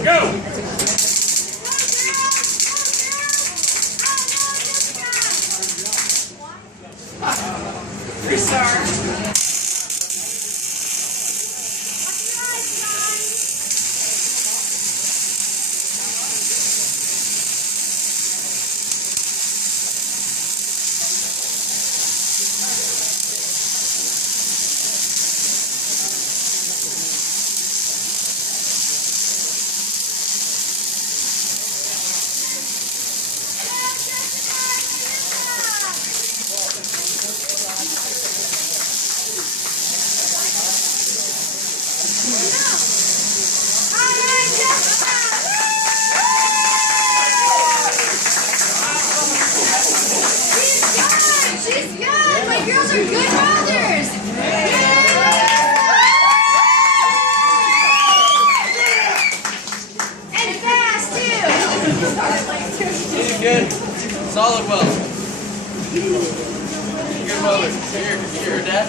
Go! Three-star. She's good! My girls are good welders! And fast, too! You're good. Solid welder. You're a good welder. You're a dad?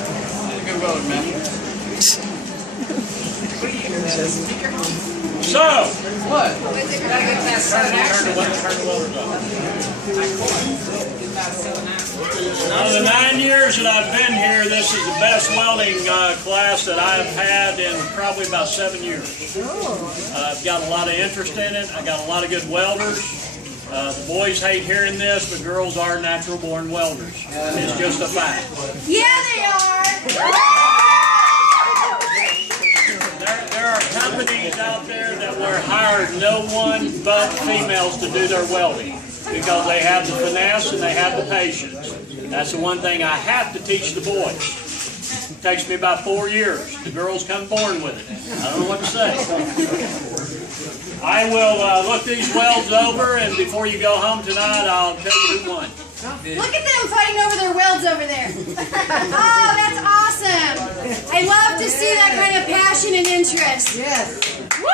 You're a good welder, man. So, What? out of the 9 years that I've been here, this is the best welding class that I've had in probably about 7 years. I've got a lot of interest in it. I got a lot of good welders. The boys hate hearing this, but girls are natural-born welders. It's just a fact. Yeah, they are! There are companies out there that will hire no one but females to do their welding because they have the finesse and they have the patience. That's the one thing I have to teach the boys. It takes me about 4 years. The girls come born with it. I don't know what to say. I will look these welds over, and before you go home tonight, I'll tell you who won. Look at them fighting over their welds over there. Oh, that's awesome. I love to see that kind of passion and interest. Yes. Woo!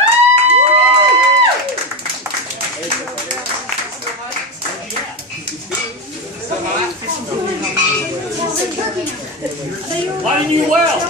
Why didn't you weld?